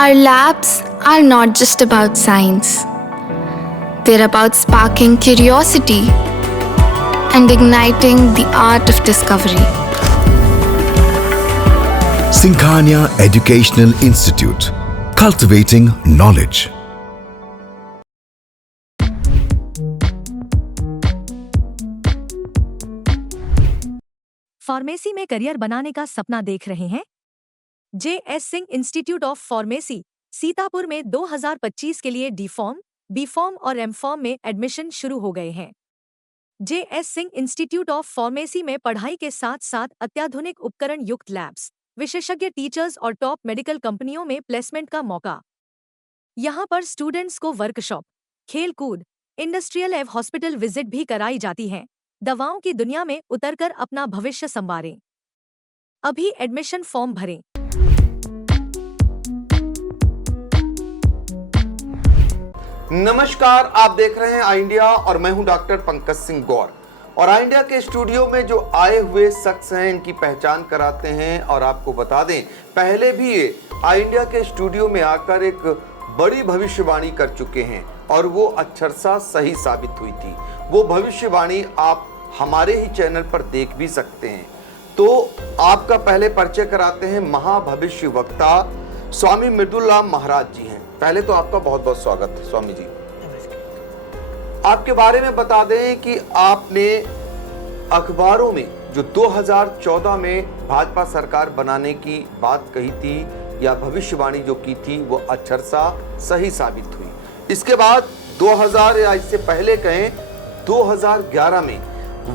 Our labs are not just about science. They're about sparking curiosity and igniting the art of discovery. Sinkhania Educational Institute, cultivating knowledge. Pharmacy में career बनाने का सपना देख रहे हैं? JS. Singh institute of pharmacy Sitapur में 2025 के लिए डी फॉर्म, बी फॉर्म और एम फॉर्म में एडमिशन शुरू हो गए हैं। JS. Singh institute of pharmacy में पढ़ाई के साथ साथ अत्याधुनिक उपकरण युक्त लैब्स, विशेषज्ञ टीचर्स और टॉप मेडिकल कंपनियों में प्लेसमेंट का मौका। यहाँ पर स्टूडेंट्स को वर्कशॉप, खेल कूद, इंडस्ट्रियल एवं हॉस्पिटल विजिट भी कराई जाती हैं। दवाओं की दुनिया में उतरकर अपना भविष्य संवारें। अभी एडमिशन फॉर्म भरें। नमस्कार, आप देख रहे हैं आई इंडिया और मैं हूं डॉक्टर पंकज सिंह गौर। और आई इंडिया के स्टूडियो में जो आए हुए शख्स हैं इनकी पहचान कराते हैं और आपको बता दें, पहले भी ये आई इंडिया के स्टूडियो में आकर एक बड़ी भविष्यवाणी कर चुके हैं और वो अक्षरशः सही साबित हुई थी। वो भविष्यवाणी आप हमारे ही चैनल पर देख भी सकते हैं। तो आपका पहले परिचय कराते हैं, महाभविष्य वक्ता स्वामी मृदुलराम महाराज जी हैं। पहले तो आपका बहुत बहुत स्वागत है स्वामी जी। आपके बारे में बता दें कि आपने अखबारों में जो 2014 में भाजपा सरकार बनाने की बात कही थी या भविष्यवाणी जो की थी वो अक्षरशः सही साबित हुई। इसके बाद 2000 या इससे पहले कहें 2011 में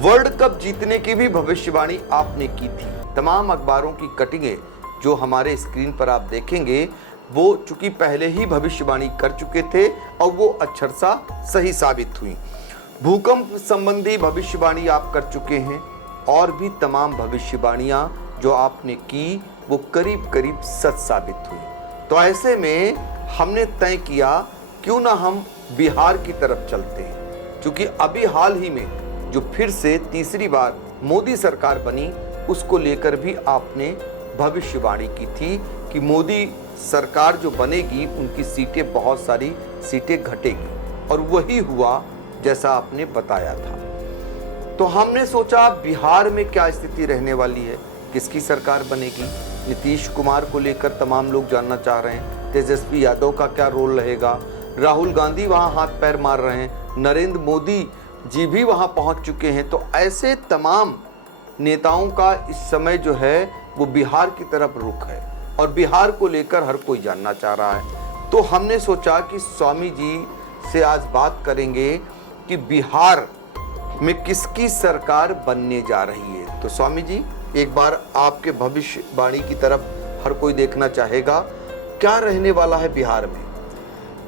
वर्ल्ड कप जीतने की भी भविष्यवाणी आपने की थी। तमाम अखबारों की कटिंगें जो हमारे स्क्रीन पर आप देखेंगे वो चूंकि पहले ही भविष्यवाणी कर चुके थे और वो अक्षरशः सही साबित हुई। भूकंप संबंधी भविष्यवाणी आप कर चुके हैं और भी तमाम भविष्यवाणियां जो आपने की वो करीब करीब सच साबित हुई। तो ऐसे में हमने तय किया क्यों ना हम बिहार की तरफ चलते हैं, क्योंकि अभी हाल ही में जो फिर से तीसरी बार मोदी सरकार बनी उसको लेकर भी आपने भविष्यवाणी की थी कि मोदी सरकार जो बनेगी उनकी सीटें, बहुत सारी सीटें घटेगी और वही हुआ जैसा आपने बताया था। तो हमने सोचा बिहार में क्या स्थिति रहने वाली है, किसकी सरकार बनेगी। नीतीश कुमार को लेकर तमाम लोग जानना चाह रहे हैं, तेजस्वी यादव का क्या रोल रहेगा। राहुल गांधी वहां हाथ पैर मार रहे हैं, नरेंद्र मोदी जी भी वहां पहुंच चुके हैं। तो ऐसे तमाम नेताओं का इस समय जो है वो बिहार की तरफ रुख है और बिहार को लेकर हर कोई जानना चाह रहा है। तो हमने सोचा कि स्वामी जी से आज बात करेंगे कि बिहार में किसकी सरकार बनने जा रही है। तो स्वामी जी, एक बार आपके भविष्यवाणी की तरफ हर कोई देखना चाहेगा, क्या रहने वाला है बिहार में।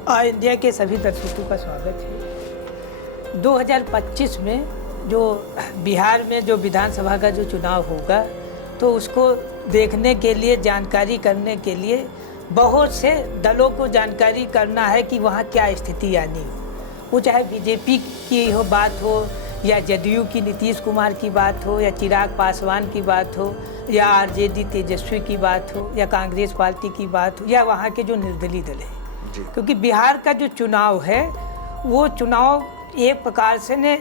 ऑल इंडिया के सभी दर्शकों का स्वागत है। 2025 में जो बिहार में जो विधानसभा का जो चुनाव होगा तो उसको देखने के लिए, जानकारी करने के लिए बहुत से दलों को जानकारी करना है कि वहाँ क्या स्थिति आनी हो। वो चाहे बीजेपी की हो बात हो या जदयू की नीतीश कुमार की बात हो या चिराग पासवान की बात हो या आरजेडी तेजस्वी की बात हो या कांग्रेस पार्टी की बात हो या वहाँ के जो निर्दलीय दल हैं। क्योंकि बिहार का जो चुनाव है वो चुनाव एक प्रकार से ने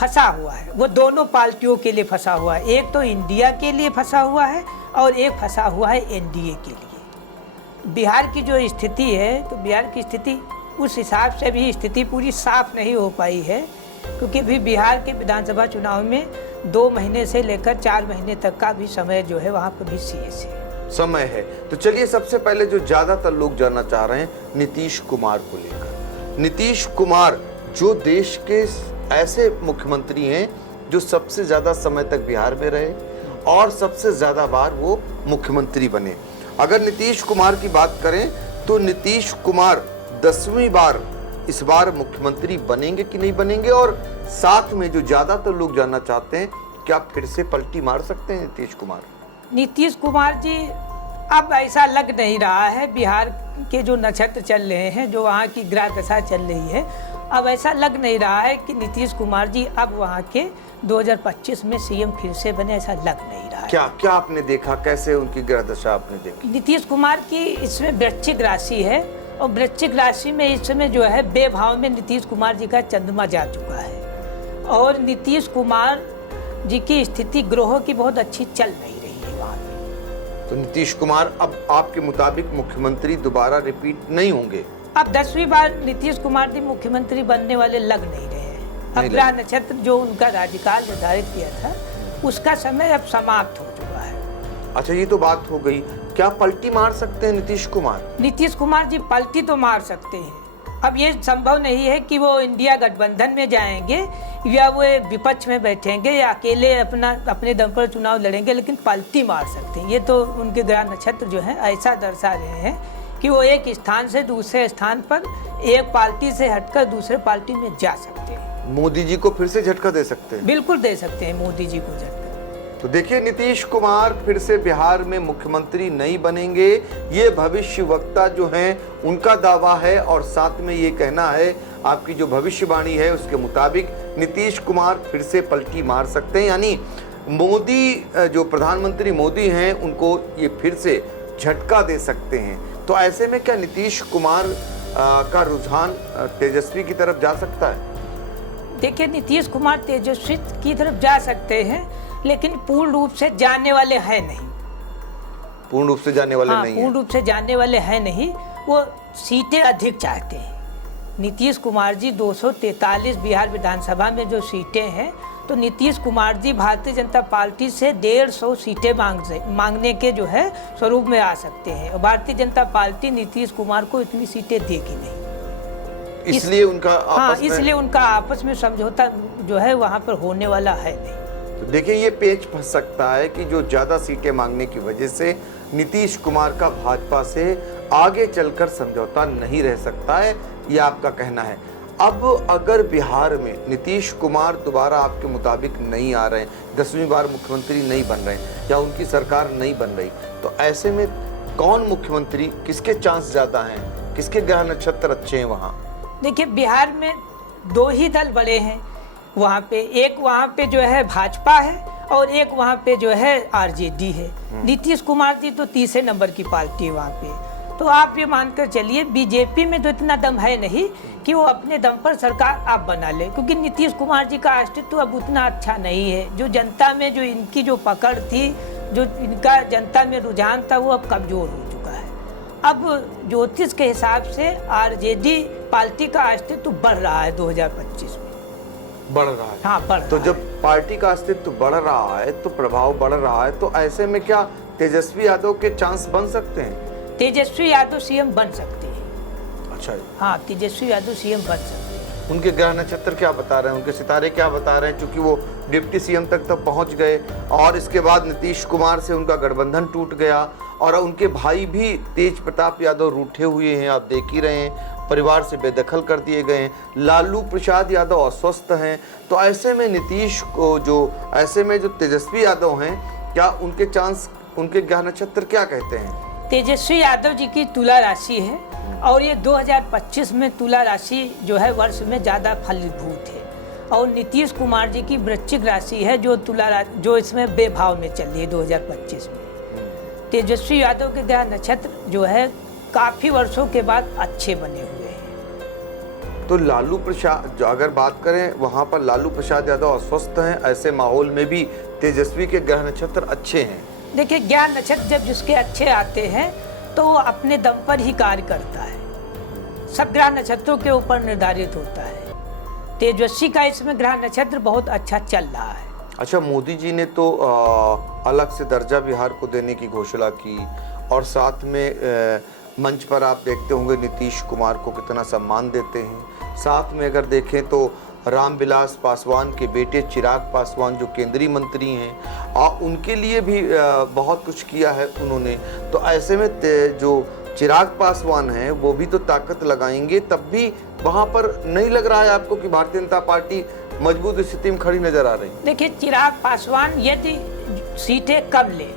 फंसा हुआ है, वो दोनों पार्टियों के लिए फंसा हुआ है। एक तो इंडिया के लिए फंसा हुआ है और एक फंसा हुआ है एनडीए के लिए। बिहार की जो स्थिति है तो बिहार की स्थिति उस हिसाब से भी स्थिति पूरी साफ नहीं हो पाई है, क्योंकि भी बिहार के विधानसभा चुनाव में 2 महीने से लेकर 4 महीने तक का भी समय जो है वहाँ पर भी शेष है, समय है। तो चलिए, सबसे पहले जो ज्यादातर लोग जानना चाह रहे हैं नीतीश कुमार को लेकर। नीतीश कुमार जो देश के ऐसे मुख्यमंत्री हैं जो सबसे ज्यादा समय तक बिहार में रहे और सबसे ज्यादा बार वो मुख्यमंत्री बने। अगर नीतीश कुमार की बात करें तो नीतीश कुमार 10वीं बार इस बार मुख्यमंत्री बनेंगे कि नहीं बनेंगे, और साथ में जो ज्यादातर लोग जानना चाहते हैं, क्या फिर से पलटी मार सकते हैं नीतीश कुमार। नीतीश कुमार जी अब ऐसा लग नहीं रहा है। बिहार के जो नक्षत्र चल रहे हैं, जो वहाँ की ग्रह दशा चल रही है, अब ऐसा लग नहीं रहा है कि नीतीश कुमार जी अब वहाँ के 2025 में सीएम फिर से बने, ऐसा लग नहीं रहा है। क्या क्या आपने देखा, कैसे उनकी ग्रह दशा आपने देखी? नीतीश कुमार की इसमें वृश्चिक राशि है और वृश्चिक राशि में इस समय जो है बेभाव में नीतीश कुमार जी का चंद्रमा जा चुका है और नीतीश कुमार जी की स्थिति ग्रहों की बहुत अच्छी चल नहीं रही है वहाँ पे। तो नीतीश कुमार अब आपके मुताबिक मुख्यमंत्री दोबारा रिपीट नहीं होंगे? अब 10वीं बार नीतीश कुमार जी मुख्यमंत्री बनने वाले लग नहीं रहे हैं। अब ग्रह नक्षत्र जो उनका राज्यकाल निर्धारित किया था उसका समय अब समाप्त हो चुका है। अच्छा, ये तो बात हो गई। क्या पलटी मार सकते हैं नीतीश कुमार? नीतीश कुमार जी पलटी तो मार सकते हैं। अब ये संभव नहीं है कि वो इंडिया गठबंधन में जाएंगे या वो विपक्ष में बैठेंगे या अकेले अपने दम पर चुनाव लड़ेंगे, लेकिन पलटी मार सकते हैं। ये तो उनके ग्रह नक्षत्र जो है ऐसा दर्शा रहे हैं कि वो एक स्थान से दूसरे स्थान पर एक पार्टी से हटकर दूसरे पार्टी में जा सकते हैं। मोदी जी को फिर से झटका दे सकते हैं? बिल्कुल दे सकते हैं मोदी जी को झटका। तो देखिए, नीतीश कुमार फिर से बिहार में मुख्यमंत्री नहीं बनेंगे, ये भविष्य वक्ता जो हैं उनका दावा है और साथ में ये कहना है आपकी जो भविष्यवाणी है उसके मुताबिक नीतीश कुमार फिर से पलटी मार सकते हैं, यानी मोदी जो प्रधानमंत्री मोदी हैं उनको ये फिर से झटका दे सकते हैं। तो ऐसे में क्या नीतीश कुमार का रुझान तेजस्वी की तरफ जा सकता है? देखिए, नीतीश कुमार तेजस्वी की तरफ जा सकते हैं लेकिन पूर्ण रूप से जाने वाले हैं नहीं। पूर्ण रूप से जाने वाले नहीं हैं। पूर्ण रूप से जाने वाले हैं नहीं। वो सीटें अधिक चाहते हैं। नीतीश कुमार जी 243 बिहार विधानसभा में जो सीटें हैं, तो नीतीश कुमार जी भारतीय जनता पार्टी से 150 सीटें मांगने के जो है स्वरूप में आ सकते हैं और भारतीय जनता पार्टी नीतीश कुमार को इतनी सीटें देगी नहीं। इसलिए उनका आपस में समझौता जो है वहाँ पर होने वाला है नहीं। तो देखिए, ये पेच फंस सकता है कि जो ज्यादा सीटें मांगने की वजह से नीतीश कुमार का भाजपा से आगे चलकर समझौता नहीं रह सकता है, ये आपका कहना है। अब अगर बिहार में नीतीश कुमार दोबारा आपके मुताबिक नहीं आ रहे हैं, 10वीं बार मुख्यमंत्री नहीं बन रहे हैं या उनकी सरकार नहीं बन रही, तो ऐसे में कौन मुख्यमंत्री, किसके चांस ज्यादा हैं, किसके ग्रह नक्षत्र अच्छे हैं वहाँ? देखिए, बिहार में 2 ही दल बड़े हैं वहाँ पे। एक वहाँ पे जो है भाजपा है और एक वहाँ पे जो है आरजेडी है। नीतीश कुमार जी तो तीसरे नंबर की पार्टी है वहाँ पे। तो आप ये मानकर चलिए बीजेपी में तो इतना दम है नहीं कि वो अपने दम पर सरकार आप बना ले, क्योंकि नीतीश कुमार जी का अस्तित्व अब उतना अच्छा नहीं है। जो जनता में जो इनकी जो पकड़ थी, जो इनका जनता में रुझान था, वो अब कमजोर हो चुका है। अब ज्योतिष के हिसाब से आरजेडी पार्टी का अस्तित्व बढ़ रहा है 2025 में। बढ़ रहा है? हाँ, बढ़ रहा तो है। जब पार्टी का अस्तित्व बढ़ रहा है तो प्रभाव बढ़ रहा है, तो ऐसे में क्या तेजस्वी यादव के चांस बन सकते हैं? तेजस्वी यादव सीएम बन सकते हैं। अच्छा, हाँ, तेजस्वी यादव सीएम बन सकते हैं। उनके ग्रह नक्षत्र क्या बता रहे हैं, उनके सितारे क्या बता रहे हैं? क्योंकि वो डिप्टी सीएम तक तो पहुंच गए और इसके बाद नीतीश कुमार से उनका गठबंधन टूट गया और उनके भाई भी तेज प्रताप यादव रूठे हुए हैं, आप देख ही रहे हैं, परिवार से बेदखल कर दिए गए हैं। लालू प्रसाद यादव अस्वस्थ हैं। तो ऐसे में नीतीश को ऐसे में जो तेजस्वी यादव हैं, क्या उनके चांस, उनके ग्रह नक्षत्र क्या कहते हैं? तेजस्वी यादव जी की तुला राशि है और ये 2025 में तुला राशि जो है वर्ष में ज़्यादा फलीभूत है और नीतीश कुमार जी की वृश्चिक राशि है जो इसमें बेभाव में चल रही है 2025 में। तेजस्वी यादव के ग्रह नक्षत्र जो है काफ़ी वर्षों के बाद अच्छे बने हुए हैं। तो लालू प्रसाद, अगर बात करें वहाँ पर लालू प्रसाद यादव अस्वस्थ हैं, ऐसे माहौल में भी तेजस्वी के ग्रह नक्षत्र अच्छे हैं। देखिए, ग्रह नक्षत्र जब जिसके अच्छे आते हैं तो वो अपने दम पर ही कार्य करता है। सब ग्रह नक्षत्रों के ऊपर निर्धारित होता है। तेजस्वी का इसमें ग्रह नक्षत्र बहुत अच्छा चल रहा है। अच्छा, मोदी जी ने तो अलग से दर्जा बिहार को देने की घोषणा की और साथ में मंच पर आप देखते होंगे नीतीश कुमार को कितना सम्मान देते हैं। साथ में अगर देखें तो रामविलास पासवान के बेटे चिराग पासवान जो केंद्रीय मंत्री हैं और उनके लिए भी बहुत कुछ किया है उन्होंने। तो ऐसे में जो चिराग पासवान हैं वो भी तो ताकत लगाएंगे, तब भी वहाँ पर नहीं लग रहा है आपको कि भारतीय जनता पार्टी मजबूत स्थिति में खड़ी नजर आ रही? देखिए, चिराग पासवान यदि सीटें कम ले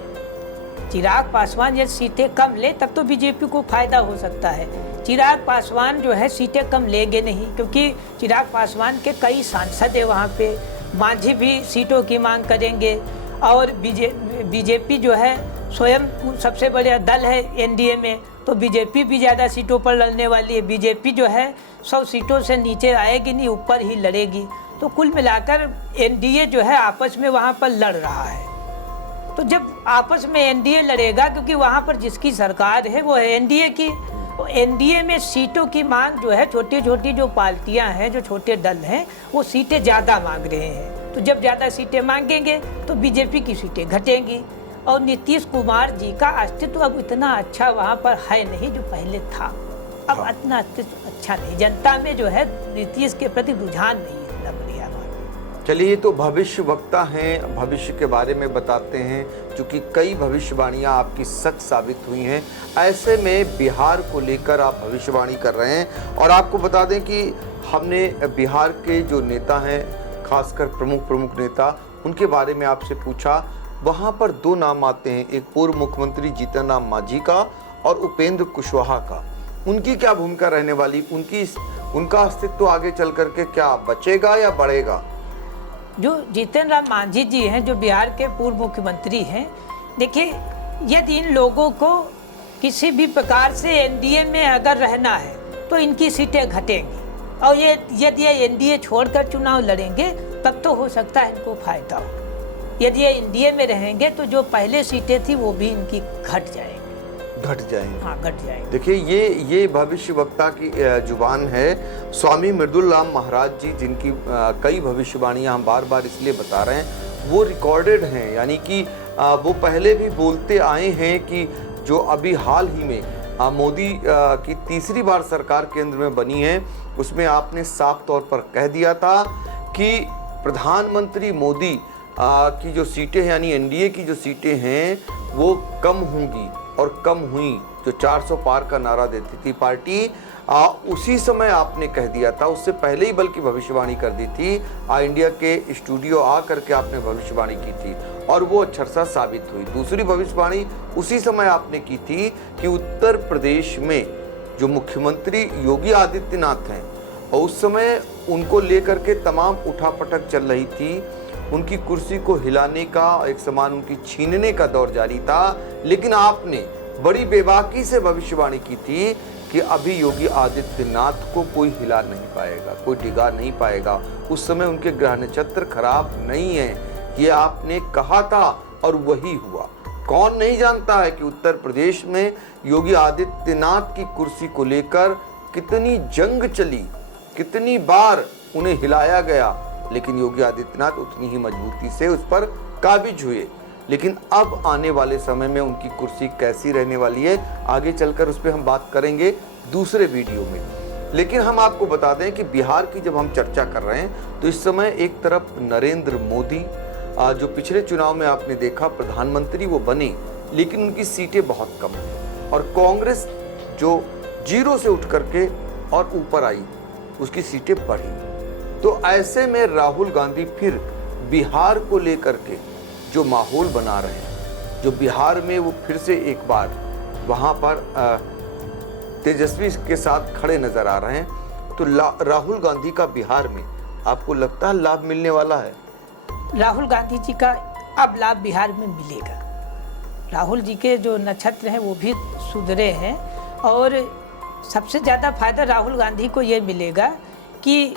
चिराग पासवान यदि सीटें कम ले तब तो बीजेपी को फायदा हो सकता है। चिराग पासवान जो है सीटें कम लेंगे नहीं, क्योंकि चिराग पासवान के कई सांसद है वहाँ पे। मांझी भी सीटों की मांग करेंगे और बीजेपी जो है स्वयं सबसे बड़ा दल है एनडीए में, तो बीजेपी भी ज़्यादा सीटों पर लड़ने वाली है। बीजेपी जो है 100 सीटों से नीचे आएगी नहीं, ऊपर ही लड़ेगी। तो कुल मिलाकर एनडीए जो है आपस में वहाँ पर लड़ रहा है। तो जब आपस में एनडीए लड़ेगा, क्योंकि वहाँ पर जिसकी सरकार है वो है एनडीए की, एनडीए में सीटों की मांग जो है, छोटी छोटी जो पार्टियां हैं, जो छोटे दल हैं, वो सीटें ज़्यादा मांग रहे हैं। तो जब ज़्यादा सीटें मांगेंगे तो बीजेपी की सीटें घटेंगी। और नीतीश कुमार जी का अस्तित्व अब इतना अच्छा वहाँ पर है नहीं जो पहले था। अब इतना अस्तित्व अच्छा नहीं, जनता में जो है नीतीश के प्रति रुझान नहीं इतना बढ़िया। चलिए, तो भविष्य वक्ता हैं, भविष्य के बारे में बताते हैं, क्योंकि कई भविष्यवाणियां आपकी सच साबित हुई हैं। ऐसे में बिहार को लेकर आप भविष्यवाणी कर रहे हैं, और आपको बता दें कि हमने बिहार के जो नेता हैं, खासकर प्रमुख नेता, उनके बारे में आपसे पूछा। वहां पर 2 नाम आते हैं, एक पूर्व मुख्यमंत्री जीतन राम मांझी का और उपेंद्र कुशवाहा का। उनकी क्या भूमिका रहने वाली, उनका अस्तित्व आगे चल करके क्या बचेगा या बढ़ेगा? जो जीतन राम मांझी जी हैं, जो बिहार के पूर्व मुख्यमंत्री हैं, देखिए यदि इन लोगों को किसी भी प्रकार से एनडीए में अगर रहना है तो इनकी सीटें घटेंगी, और ये यदि ये एनडीए छोड़कर चुनाव लड़ेंगे तब तो हो सकता है इनको फायदा हो। यदि ये एनडीए में रहेंगे तो जो पहले सीटें थी वो भी इनकी घट जाएंगी। हाँ, घट जाएंगे। देखिए, ये भविष्य वक्ता की जुबान है, स्वामी मृदुल राम महाराज जी, जिनकी कई भविष्यवाणियां हम बार बार इसलिए बता रहे हैं, वो रिकॉर्डेड हैं। यानी कि वो पहले भी बोलते आए हैं कि जो अभी हाल ही में मोदी की तीसरी बार सरकार केंद्र में बनी है, उसमें आपने साफ तौर पर कह दिया था कि प्रधानमंत्री मोदी की जो सीटें हैं, यानी एनडीए की जो सीटें हैं, वो कम होंगी, और कम हुई। जो 400 पार का नारा देती थी पार्टी, उसी समय आपने कह दिया था, उससे पहले ही बल्कि भविष्यवाणी कर दी थी। इंडिया के स्टूडियो आ करके आपने भविष्यवाणी की थी, और वो अक्षरशः साबित हुई। दूसरी भविष्यवाणी उसी समय आपने की थी कि उत्तर प्रदेश में जो मुख्यमंत्री योगी आदित्यनाथ हैं, और उस समय उनको लेकर के तमाम उठापटक चल रही थी, उनकी कुर्सी को हिलाने का, एक समान उनकी छीनने का दौर जारी था। लेकिन आपने बड़ी बेबाकी से भविष्यवाणी की थी कि अभी योगी आदित्यनाथ को कोई हिला नहीं पाएगा, कोई डिगा नहीं पाएगा। उस समय उनके ग्रह नक्षत्र खराब नहीं है, ये आपने कहा था, और वही हुआ। कौन नहीं जानता है कि उत्तर प्रदेश में योगी आदित्यनाथ की कुर्सी को लेकर कितनी जंग चली, कितनी बार उन्हें हिलाया गया, लेकिन योगी आदित्यनाथ उतनी ही मजबूती से उस पर काबिज हुए। लेकिन अब आने वाले समय में उनकी कुर्सी कैसी रहने वाली है, आगे चलकर उस पर हम बात करेंगे दूसरे वीडियो में। लेकिन हम आपको बता दें कि बिहार की जब हम चर्चा कर रहे हैं, तो इस समय एक तरफ नरेंद्र मोदी, जो पिछले चुनाव में आपने देखा प्रधानमंत्री वो बने, लेकिन उनकी सीटें बहुत कम हैं, और कांग्रेस जो 0 से उठ करके और ऊपर आई, उसकी सीटें बढ़ी। तो ऐसे में राहुल गांधी फिर बिहार को लेकर के जो माहौल बना रहे हैं, जो बिहार में वो फिर से एक बार वहाँ पर तेजस्वी के साथ खड़े नजर आ रहे हैं, तो राहुल गांधी का बिहार में आपको लगता है लाभ मिलने वाला है? राहुल गांधी जी का अब लाभ बिहार में मिलेगा। राहुल जी के जो नक्षत्र हैं वो भी सुधरे हैं, और सबसे ज़्यादा फायदा राहुल गांधी को ये मिलेगा कि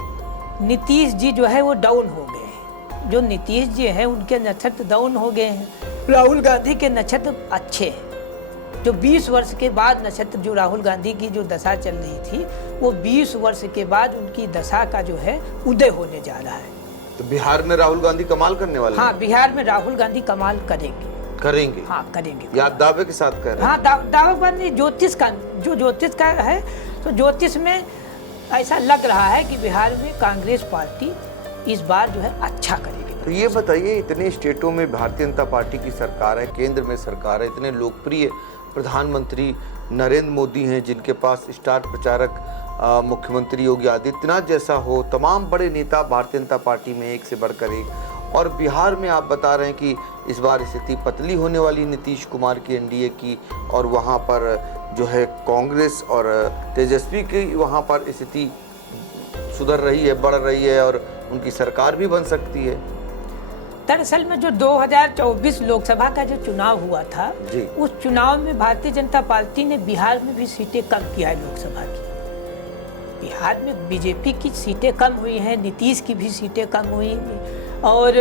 नीतीश जी जो है वो डाउन हो गए हैं। जो नीतीश जी हैं उनके नक्षत्र डाउन हो गए हैं, राहुल गांधी के नक्षत्र अच्छे हैं। जो 20 वर्ष के बाद नक्षत्र, जो राहुल गांधी की जो दशा चल रही थी, वो 20 वर्ष के बाद उनकी दशा का जो है उदय होने जा रहा है। तो बिहार में राहुल गांधी कमाल करने वाले हैं? हाँ, बिहार में राहुल गांधी कमाल करेंगे। हाँ, करेंगे। या दावे के साथ कर रहे हैं? हाँ, दावेबाजी ज्योतिष का है, तो ज्योतिष में ऐसा लग रहा है कि बिहार में कांग्रेस पार्टी इस बार जो है अच्छा करेगी। तो ये बताइए, इतने स्टेटों में भारतीय जनता पार्टी की सरकार है, केंद्र में सरकार है, इतने लोकप्रिय प्रधानमंत्री नरेंद्र मोदी हैं, जिनके पास स्टार प्रचारक मुख्यमंत्री योगी आदित्यनाथ जैसा हो, तमाम बड़े नेता भारतीय जनता पार्टी में एक से बढ़कर एक, और बिहार में आप बता रहे हैं कि इस बार स्थिति पतली होने वाली नीतीश कुमार की एनडीए की, और वहाँ पर जो है कांग्रेस और तेजस्वी की वहाँ पर स्थिति सुधर रही है, बढ़ रही है और उनकी सरकार भी बन सकती है। दरअसल में जो 2024 लोकसभा का जो चुनाव हुआ था जी। उस चुनाव में भारतीय जनता पार्टी ने बिहार में भी सीटें कम किया है लोकसभा की। बिहार में बीजेपी की सीटें कम हुई हैं, नीतीश की भी सीटें कम हुई हैं और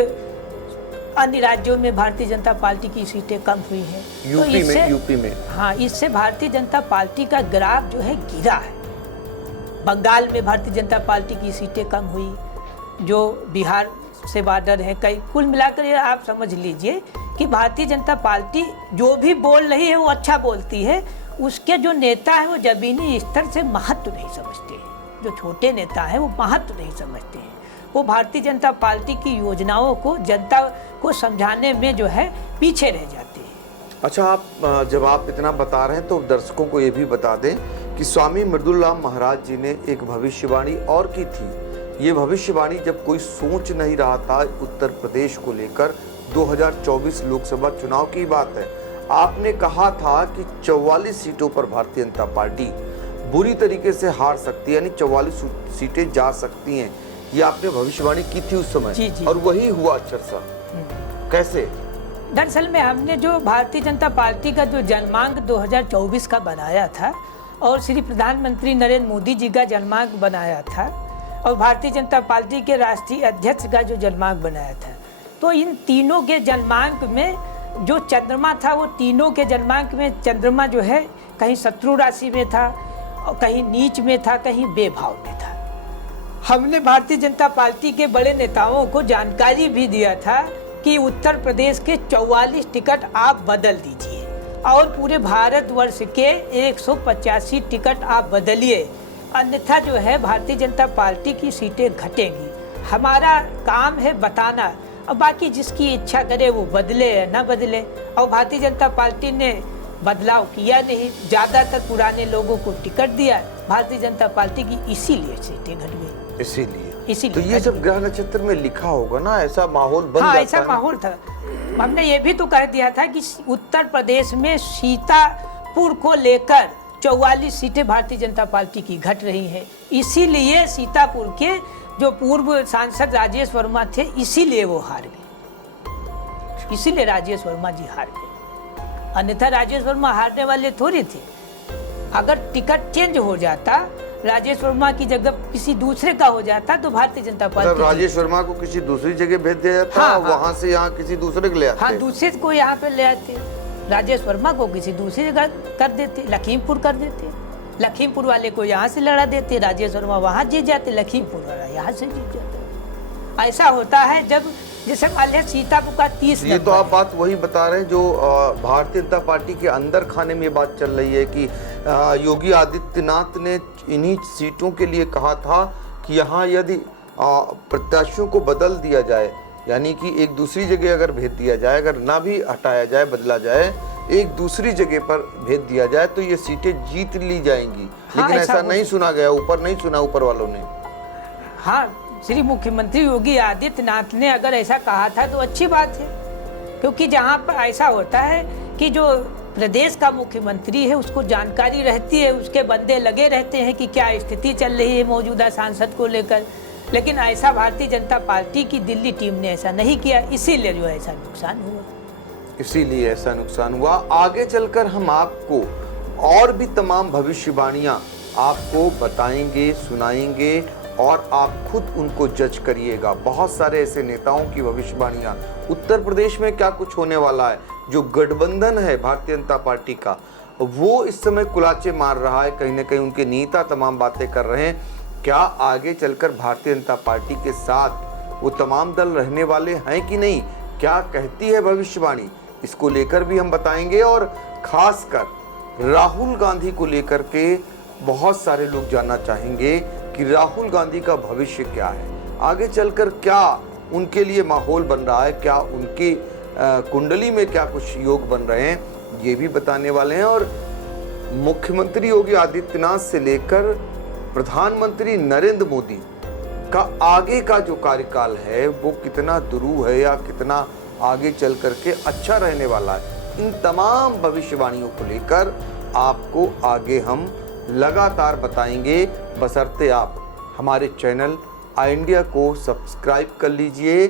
अन्य राज्यों में भारतीय जनता पार्टी की सीटें कम हुई हैं। यूपी में हाँ, इससे भारतीय जनता पार्टी का ग्राफ जो है गिरा है। बंगाल में भारतीय जनता पार्टी की सीटें कम हुई, जो बिहार से बॉर्डर है। कई कुल मिलाकर ये आप समझ लीजिए कि भारतीय जनता पार्टी जो भी बोल रही है वो अच्छा बोलती है, उसके जो नेता है वो जमीनी स्तर से महत्व नहीं समझते हैं। जो छोटे नेता हैं वो महत्व नहीं समझते हैं, वो भारतीय जनता पार्टी की योजनाओं को जनता को समझाने में जो है पीछे रह जाते हैं। अच्छा, आप जब आप इतना बता रहे हैं तो दर्शकों को ये भी बता दें कि स्वामी मृदुलाम महाराज जी ने एक भविष्यवाणी और की थी। ये भविष्यवाणी जब कोई सोच नहीं रहा था उत्तर प्रदेश को लेकर, 2024 लोकसभा चुनाव की बात है। आपने कहा था कि 44 सीटों पर भारतीय जनता पार्टी बुरी तरीके से हार सकती है, यानी 44 सीटें जा सकती हैं। ये आपने भविष्यवाणी की थी उस समय। जी। और वही हुआ चर्चा। कैसे? दरअसल में हमने जो भारतीय जनता पार्टी का जो जनमांग 2024 का बनाया था और श्री प्रधानमंत्री नरेंद्र मोदी जी का जनमांग बनाया था और भारतीय जनता पार्टी के राष्ट्रीय अध्यक्ष का जो जनमांग बनाया था, तो इन तीनों के जनमांग में जो चंद्रमा था वो तीनों के जनमांग में चंद्रमा जो है कहीं शत्रु राशि में था और कहीं नीच में था, कहीं बेभाव में था। हमने भारतीय जनता पार्टी के बड़े नेताओं को जानकारी भी दिया था कि उत्तर प्रदेश के 44 टिकट आप बदल दीजिए और पूरे भारतवर्ष के 185 टिकट आप बदलिए, अन्यथा जो है भारतीय जनता पार्टी की सीटें घटेंगी। हमारा काम है बताना, और बाकी जिसकी इच्छा करे वो बदले या ना बदले। और भारतीय जनता पार्टी ने बदलाव किया नहीं, ज़्यादातर पुराने लोगों को टिकट दिया। भारतीय जनता पार्टी की इसीलिए सीटें घट गई। इसीलिए तो ये सब ग्रह नक्षत्र में लिखा होगा ना, ऐसा माहौल बन जाता है। ऐसा माहौल था। हमने ये भी तो कह दिया था कि उत्तर प्रदेश में सीतापुर को लेकर 44 सीटें भारतीय जनता पार्टी की घट रही हैं। इसीलिए सीतापुर के जो पूर्व सांसद राजेश वर्मा थे, इसीलिए वो हार गए। इसीलिए राजेश वर्मा जी हार गए, अन्यथा राजेश वर्मा हारने वाले थोड़ी थे। अगर टिकट चेंज हो जाता, राजेश वर्मा की जगह किसी दूसरे का हो जाता, तो भारतीय जनता पार्टी राजेश वर्मा को किसी दूसरी जगह भेज दिया जाता। हाँ, वहां से यहाँ किसी दूसरे को ले आते। हाँ, दूसरे को यहाँ पे ले आते। राजेश वर्मा को किसी दूसरी जगह कर देते, लखीमपुर कर देते। लखीमपुर वाले को यहाँ से लड़ा देते, राजेश वर्मा वहाँ जीत जाते, लखीमपुर वाला यहाँ से जीत जाता। ऐसा होता है जब जैसे मान लिया सीतापुर का 30 ये तो आप बात वही बता रहे हैं जो भारतीय जनता पार्टी के अंदर खाने में बात चल रही है कि योगी आदित्यनाथ ने इन्हीं सीटों के लिए कहा था कि यहाँ यदि प्रत्याशियों को बदल दिया जाए, यानी कि एक दूसरी जगह अगर भेज दिया जाए, अगर ना भी हटाया जाए, बदला जाए, एक दूसरी जगह पर भेज दिया जाए, तो ये सीटें जीत ली जाएंगी। हाँ, लेकिन ऐसा नहीं सुना गया, ऊपर नहीं सुना ऊपर वालों ने। हाँ, श्री मुख्यमंत्री योगी आदित्यनाथ ने अगर ऐसा कहा था तो अच्छी बात है, क्योंकि जहाँ पर ऐसा होता है कि जो प्रदेश का मुख्यमंत्री है उसको जानकारी रहती है, उसके बंदे लगे रहते हैं कि क्या स्थिति चल रही है मौजूदा सांसद को लेकर। लेकिन ऐसा भारतीय जनता पार्टी की दिल्ली टीम ने ऐसा नहीं किया, इसीलिए जो ऐसा नुकसान हुआ। इसीलिए ऐसा नुकसान हुआ। आगे चलकर हम आपको और भी तमाम भविष्यवाणियां आपको बताएंगे, सुनाएंगे और आप खुद उनको जज करिएगा। बहुत सारे ऐसे नेताओं की भविष्यवाणियां, उत्तर प्रदेश में क्या कुछ होने वाला है, जो गठबंधन है भारतीय जनता पार्टी का, वो इस समय कुलाचे मार रहा है, कहीं ना कहीं उनके नेता तमाम बातें कर रहे हैं। क्या आगे चलकर भारतीय जनता पार्टी के साथ वो तमाम दल रहने वाले हैं कि नहीं, क्या कहती है भविष्यवाणी, इसको लेकर भी हम बताएंगे। और खासकर राहुल गांधी को लेकर के बहुत सारे लोग जानना चाहेंगे कि राहुल गांधी का भविष्य क्या है, आगे चलकर क्या उनके लिए माहौल बन रहा है, क्या उनकी कुंडली में क्या कुछ योग बन रहे हैं, ये भी बताने वाले हैं। और मुख्यमंत्री योगी आदित्यनाथ से लेकर प्रधानमंत्री नरेंद्र मोदी का आगे का जो कार्यकाल है वो कितना दुरूह है या कितना आगे चल करके अच्छा रहने वाला है, इन तमाम भविष्यवाणियों को लेकर आपको आगे हम लगातार बताएंगे, बशर्ते आप हमारे चैनल आई इंडिया को सब्सक्राइब कर लीजिए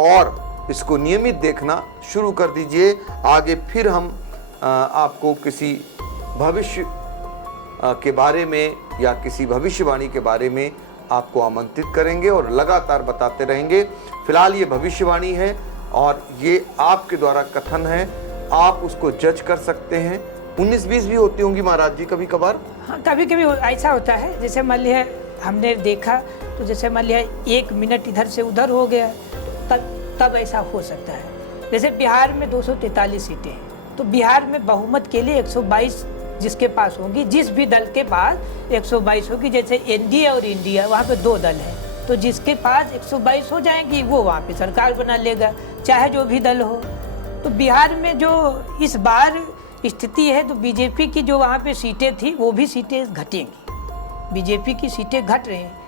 और इसको नियमित देखना शुरू कर दीजिए। आगे फिर हम आपको किसी भविष्य के बारे में या किसी भविष्यवाणी के बारे में आपको आमंत्रित करेंगे और लगातार बताते रहेंगे। फिलहाल ये भविष्यवाणी है और ये आपके द्वारा कथन है, आप उसको जज कर सकते हैं। 19-20 भी होती होंगी महाराज जी कभी कभार। हाँ, कभी कभी ऐसा होता है, जैसे मान लिया हमने देखा तो जैसे मान लिया 1 मिनट इधर से उधर हो गया, तब ऐसा हो सकता है। जैसे बिहार में 243 सीटें हैं, तो बिहार में बहुमत के लिए 122 जिसके पास होंगी, जिस भी दल के पास 122 होगी, जैसे एनडीए और इंडिया वहाँ पे 2 दल हैं, तो जिसके पास 122 हो जाएंगी वो वहाँ पे सरकार बना लेगा, चाहे जो भी दल हो। तो बिहार में जो इस बार स्थिति है, तो बीजेपी की जो वहाँ पे सीटें थी वो भी सीटें घटेंगी, बीजेपी की सीटें घट रही हैं।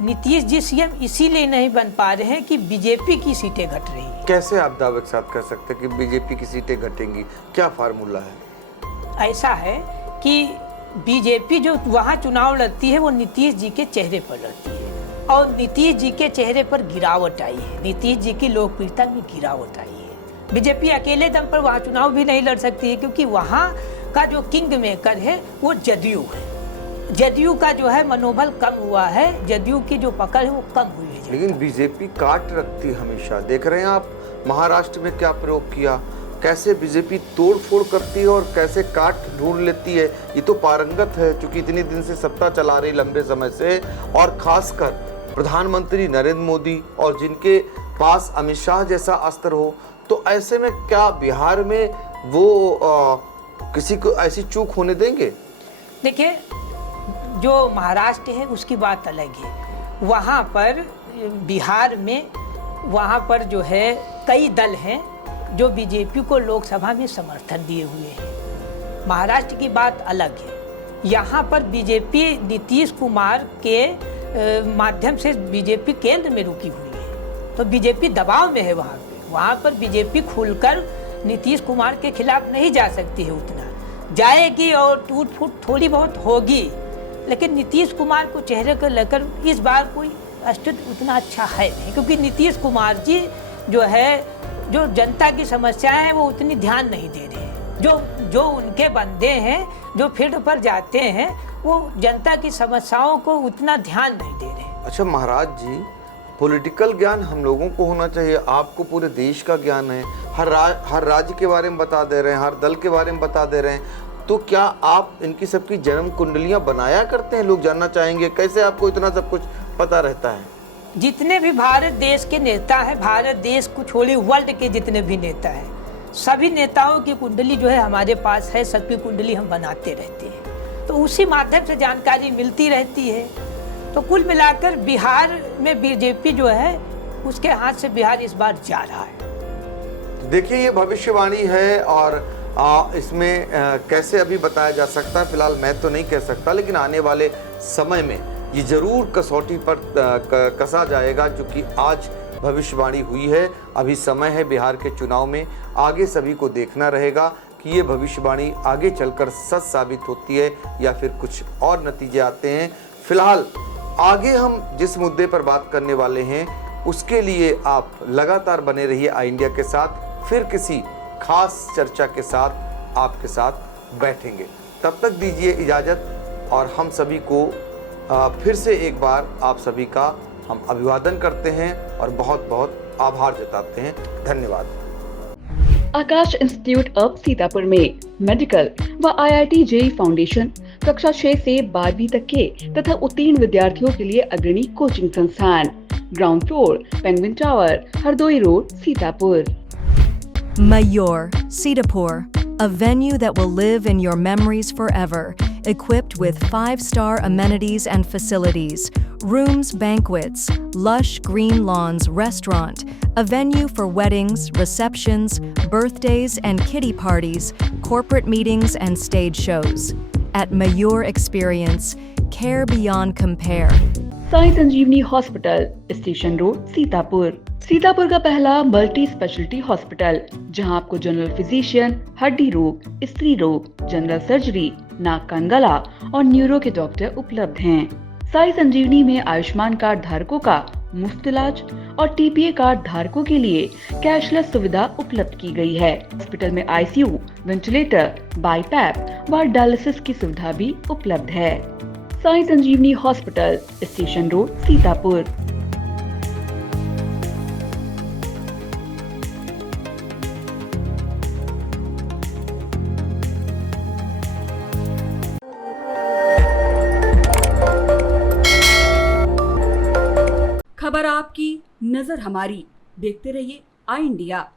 नीतीश जी सीएम इसीलिए नहीं बन पा रहे हैं कि बीजेपी की सीटें घट रही हैं। कैसे आप दावे के साथ कर सकते हैं कि बीजेपी की सीटें घटेंगी, क्या फार्मूला है? ऐसा है कि बीजेपी जो वहाँ चुनाव लड़ती है वो नीतीश जी के चेहरे पर लड़ती है और नीतीश जी के चेहरे पर गिरावट आई है, नीतीश जी की लोकप्रियता में गिरावट आई है। बीजेपी अकेले दम पर वहाँ चुनाव भी नहीं लड़ सकती है, क्योंकि वहाँ का जो किंग मेकर है वो जदयू है। जदयू का जो है मनोबल कम हुआ है, जदयू की जो पकड़ है वो कम हुई है। लेकिन बीजेपी काट रखती हमेशा, देख रहे हैं आप महाराष्ट्र में क्या प्रयोग किया, कैसे बीजेपी तोड़ फोड़ करती है और कैसे काट ढूंढ लेती है। ये तो पारंगत है, क्योंकि इतने दिन से सत्ता चला रही लंबे समय से, और खासकर प्रधानमंत्री नरेंद्र मोदी और जिनके पास अमित शाह जैसा अस्त्र हो, तो ऐसे में क्या बिहार में वो किसी को ऐसी चूक होने देंगे? देखिए, जो महाराष्ट्र है उसकी बात अलग है। वहाँ पर बिहार में वहाँ पर जो है कई दल हैं जो बीजेपी को लोकसभा में समर्थन दिए हुए हैं। महाराष्ट्र की बात अलग है। यहाँ पर बीजेपी नीतीश कुमार के माध्यम से बीजेपी केंद्र में रुकी हुई है, तो बीजेपी दबाव में है वहाँ पे। वहाँ पर बीजेपी खुलकर नीतीश कुमार के खिलाफ नहीं जा सकती है, उतना जाएगी और टूट फूट थोड़ी बहुत होगी, लेकिन नीतीश कुमार को चेहरे को लेकर इस बार कोई अस्तित्व उतना अच्छा है नहीं, क्योंकि नीतीश कुमार जी जो है जो जनता की समस्याएं हैं वो उतनी ध्यान नहीं दे रहे हैं। जो उनके बंदे हैं जो फील्ड पर जाते हैं वो जनता की समस्याओं को उतना ध्यान नहीं दे रहे हैं। अच्छा महाराज जी, पॉलिटिकल ज्ञान हम लोगों को होना चाहिए, आपको पूरे देश का ज्ञान है, हर राज्य के बारे में बता दे रहे हैं, हर दल के बारे में बता दे रहे हैं, तो क्या आप इनकी सबकी जन्म कुंडलियां बनाया करते हैं? लोग जानना चाहेंगे कैसे आपको इतना सब कुछ पता रहता है। जितने भी भारत देश के नेता हैं, भारत देश को छोड़े वर्ल्ड के जितने भी नेता हैं, सभी नेताओं की कुंडली जो है हमारे पास है, सबकी कुंडली हम बनाते रहते हैं, तो उसी माध्यम से जानकारी मिलती रहती है। तो कुल मिलाकर बिहार में बीजेपी जो है उसके हाथ से बिहार इस बार जा रहा है। देखिए, ये भविष्यवाणी है और इसमें कैसे अभी बताया जा सकता है, फिलहाल मैं तो नहीं कह सकता, लेकिन आने वाले समय में ये जरूर कसौटी पर कसा जाएगा, क्योंकि आज भविष्यवाणी हुई है। अभी समय है बिहार के चुनाव में, आगे सभी को देखना रहेगा कि ये भविष्यवाणी आगे चलकर सच साबित होती है या फिर कुछ और नतीजे आते हैं। फिलहाल आगे हम जिस मुद्दे पर बात करने वाले हैं उसके लिए आप लगातार बने रहिए आई इंडिया के साथ। फिर किसी खास चर्चा के साथ आपके साथ बैठेंगे, तब तक दीजिए इजाज़त और हम सभी को फिर से एक बार आप सभी का हम अभिवादन करते हैं और बहुत बहुत आभार जताते हैं। धन्यवाद। आकाश इंस्टीट्यूट ऑफ सीतापुर में मेडिकल व IIT JEE फाउंडेशन कक्षा 6 से 12वीं तक के तथा उत्तीर्ण विद्यार्थियों के लिए अग्रणी कोचिंग संस्थान। Ground floor, penguin tower, Hardoi road, Sitapur. Mayur, Sitapur, a venue that will live in your memories forever, equipped with 5-star amenities and facilities, rooms, banquets, lush green lawns, restaurant, a venue for weddings, receptions, birthdays and kiddie parties, corporate meetings and stage shows. At Mayur Experience, care beyond compare. Sai Sanjivani hospital, station road, Sitapur. Sitapur का पहला multi speciality hospital, जहां आपको general physician, हड्डी रोग, स्त्री रोग, general surgery, नाक कान गला और न्यूरो के डॉक्टर उपलब्ध हैं। साई संजीवनी में आयुष्मान कार्ड धारकों का मुफ्त इलाज और टीपीए कार्ड धारकों के लिए कैशलेस सुविधा उपलब्ध की गई है। हॉस्पिटल में आईसीयू, वेंटिलेटर, बाईपैप व डायलिसिस की सुविधा भी उपलब्ध है। Sai Sanjivani hospital, station road, Sitapur. खबर आपकी, नजर हमारी। देखते रहिए आई इंडिया।